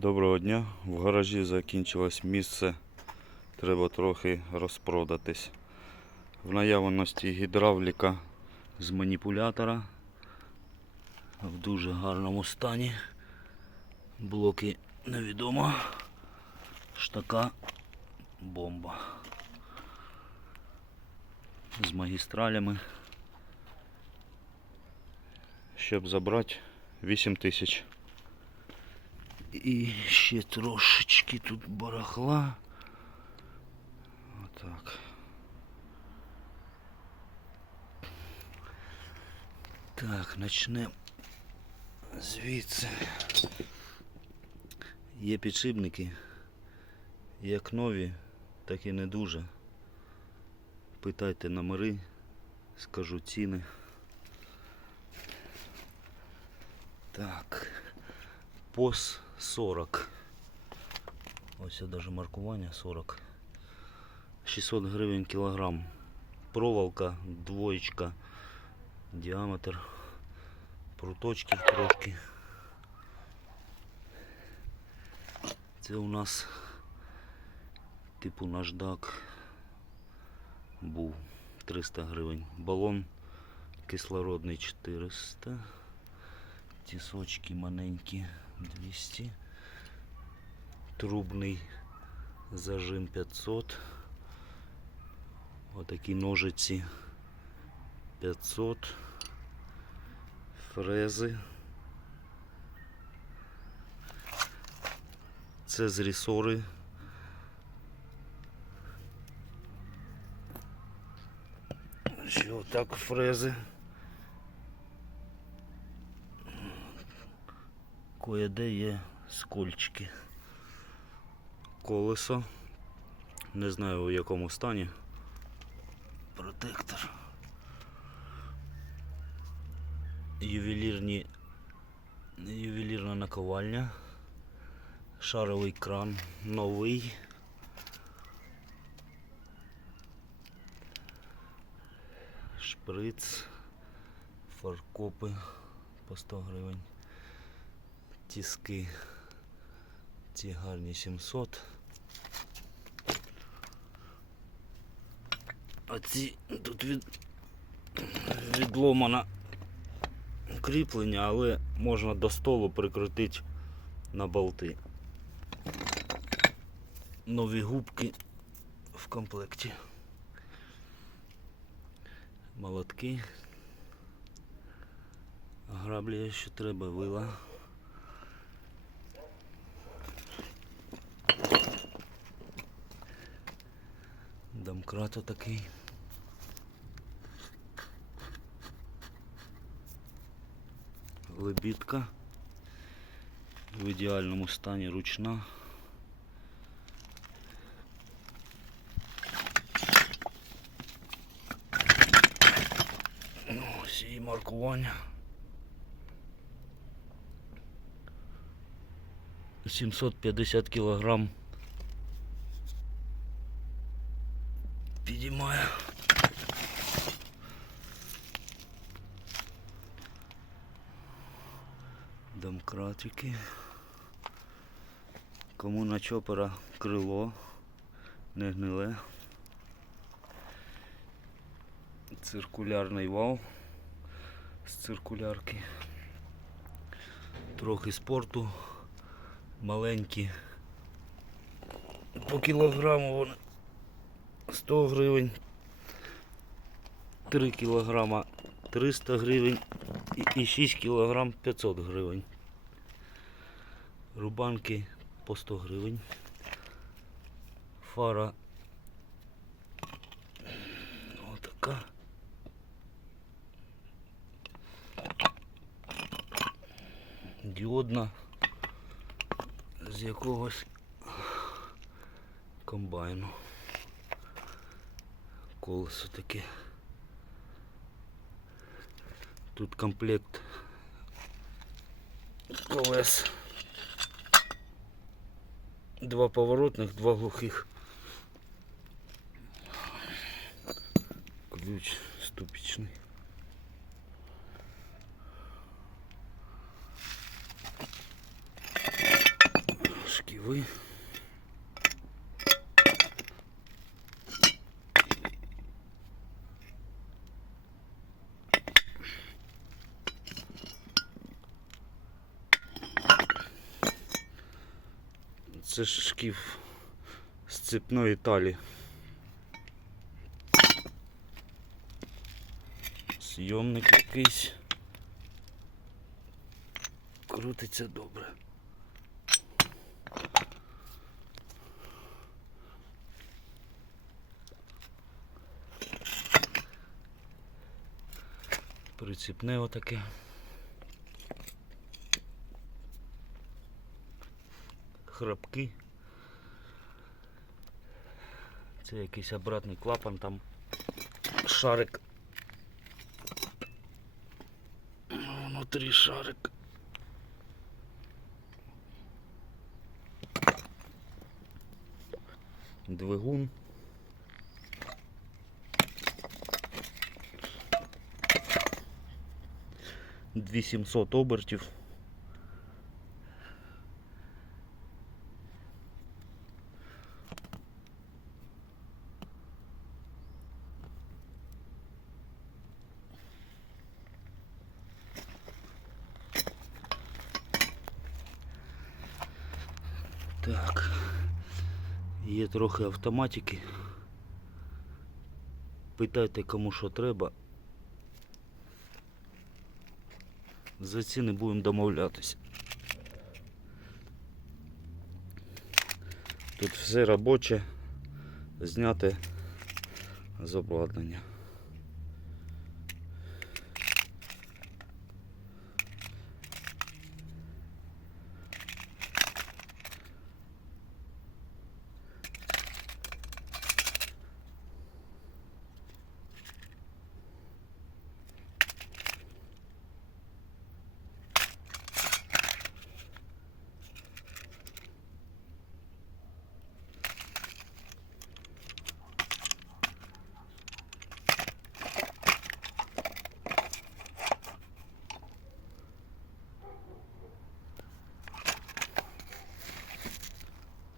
Доброго дня. В гаражі закінчилось місце. Треба трохи розпродатись. В наявності гідравліка з маніпулятора. В дуже гарному стані. Блоки невідомо. Ж така бомба. З магістралями. Щоб забрати 8 тисяч. І ще трошечки тут барахла. Отак. Так, почнемо звідси. Є підшипники, як нові, так і не дуже. Питайте номери, скажу ціни. Так. ПОС 40. Ось даже маркування 40. 600 гривень кілограм. Проволока, двоєчка, діаметр, пруточків трошки. Це у нас типу наждак був 300 гривень. Балон кислородний 400. Тісочки маленькі 200. Трубний зажим 500. Отакі ножиці 500. Фрези. Це з рісори. Ще отак фрези. Кое-де є скольчики. Колесо. Не знаю у якому стані. Протектор. Ювелірні. Ювелірна наковальня. Шаровий кран новий. Шприц. Фаркопи по 100 гривень тіски. Ці гарні 700. А ці тут від, відломано кріплення, але можна до столу прикрутити на болти. Нові губки в комплекті. Молотки. Граблі, що треба, вила. Домкрат отакий. Лебідка. В ідеальному стані ручна. Ось і маркування. 750 кілограм підіймає. Домкратики. Кому на чопера крило не гниле. Циркулярний вал з циркулярки. Трохи спорту. Маленькі. По кілограму вони 100 гривень, 3 кілограма 300 гривень і- і 6 кілограм 500 гривень. Рубанки по 100 гривень. Фара отака. Діодна з якогось комбайну колесо таке. Тут комплект колес. Два поворотних, два глухих. Ключ ступичний. ви. Це ж шкіф з цепної талі. Зйомник якийсь. Крутиться добре. Приціпне отаке. Храпки. Це якийсь обратний клапан там. Шарик. Внутрі шарик. Двигун. Дві сімсот обертів. Так. Є трохи автоматики. Питайте кому що треба. За ціни будемо домовлятися. Тут все робоче, зняте з обладнання.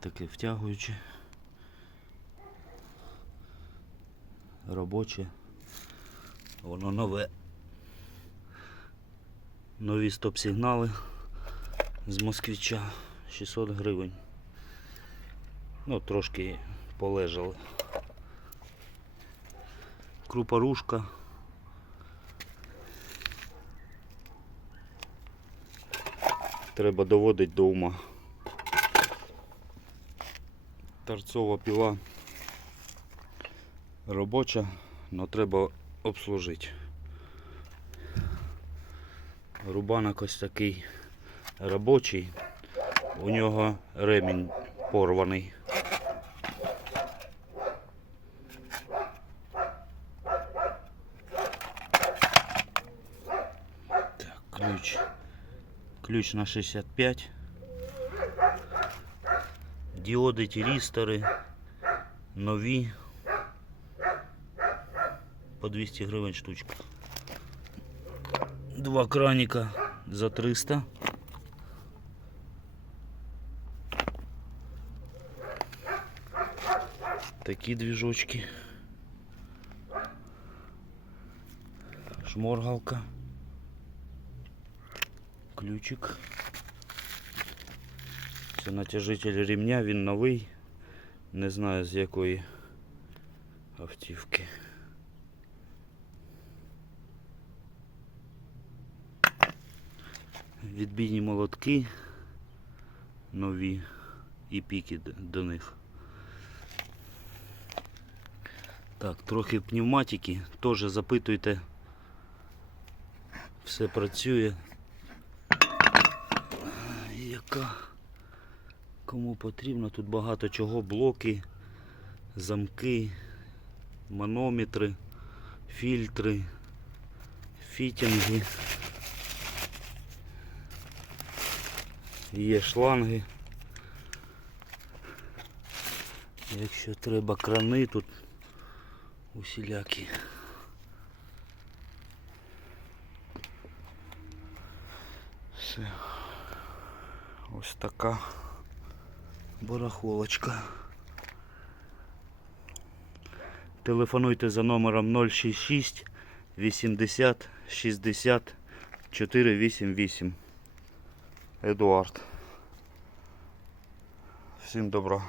Таке втягуюче. Робоче. Воно нове. Нові стоп-сигнали з москвича 600 гривень. Ну, трошки полежали. Крупорушка. Треба доводити до ума. Торцова піла робоча, але треба обслужити. Рубанок ось такий робочий, у нього ремінь порваний. Так, ключ. Ключ на 65. Діоди, тірістори, нові. По 200 гривень штучка. Два краніка за 300. Такі двіжочки. Шморгалка. Ключик. Це натяжитель ремня, він новий. Не знаю з якої автівки. Відбійні молотки нові і піки до них. Так, трохи пневматики. Теж запитуйте. Все працює. Яка? Кому потрібно, тут багато чого, блоки, замки, манометри, фільтри, фітінги. Є шланги. Якщо треба крани, тут усілякі. Все. Ось така Барахолочка. Телефонуйте за номером 066 80 60 488. Едуард. Всім добра.